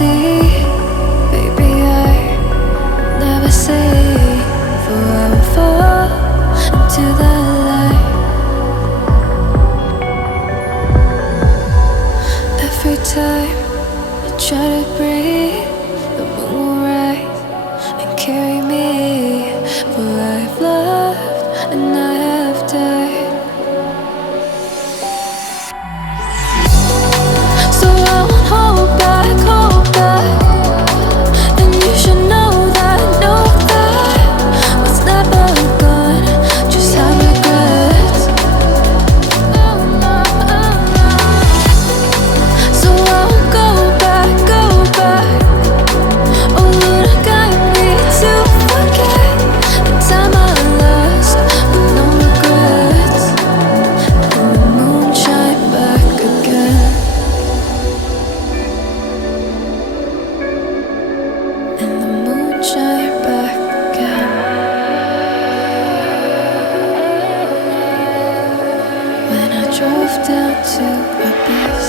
see, baby, I never say, for I will fall into the light. Every time I try to breathe, the moon will rise and carry me, for I have loved and I have died. So I won't hold back, and you should know that what's never gone just have regrets. So I won't go back, oh Lord, guide me to forget the time I lost with no regrets, and the moon shine back again. And the moon shine back again. When I drove down to my beach,